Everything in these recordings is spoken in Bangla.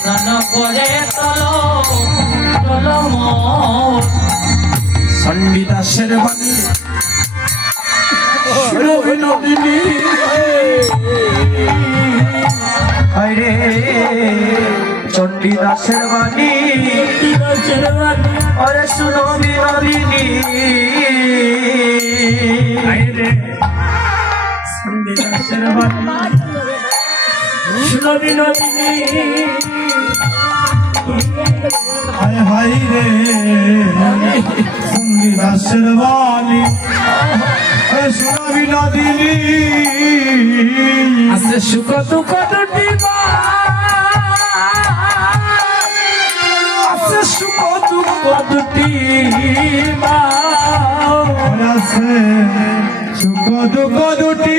প্রাণ করে তলো তলো সন্ডি দাসের বাণী শুনো হরে বাণী অরে শুনো বিনোদিনী আইরে বাণী বিনোদিনী হায় হায় রে। সন্ডি দাসের বাণী। আরে শুনো বিনোদিনী আছে সুখ দুঃখ দুটি আছে সুখ দুঃখ দুটি আছে সুখ দুঃখ দুটি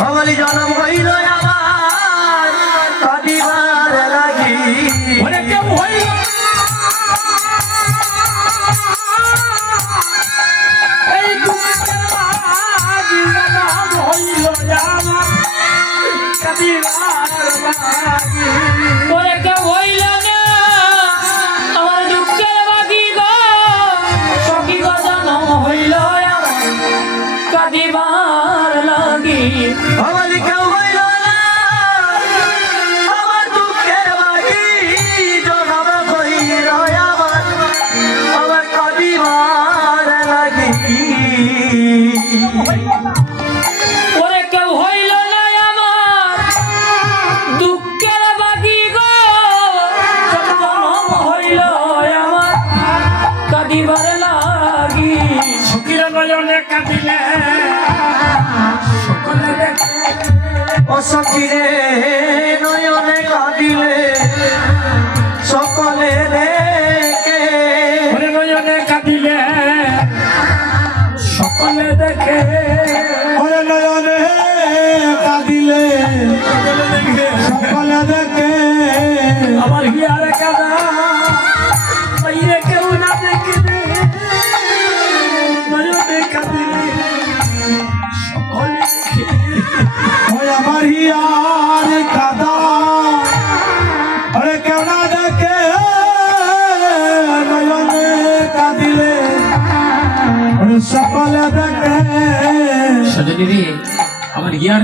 আমার জনম হইল আমার কাঁদিবার লাগি। হইল আমার কাটিবার লাগি। ওরে কেউ হইল না আমার দুঃখের বাকি গো। জনম হইল আমার কাঁদিবার লাগি। সখীরা নয়নে কাঁদিলে, সকলে দেখে অসখিরে সকলে দেখে সকলে আমার কাদা বাইরে কেউ না দেখে কাঁদিলে সকলে দেখে ওই আমার হিয়ার কাদা। আরে কেউ না দেখে নয়নে কাঁদিলে ওরে সকলে দেখে রে আমার ইয়ার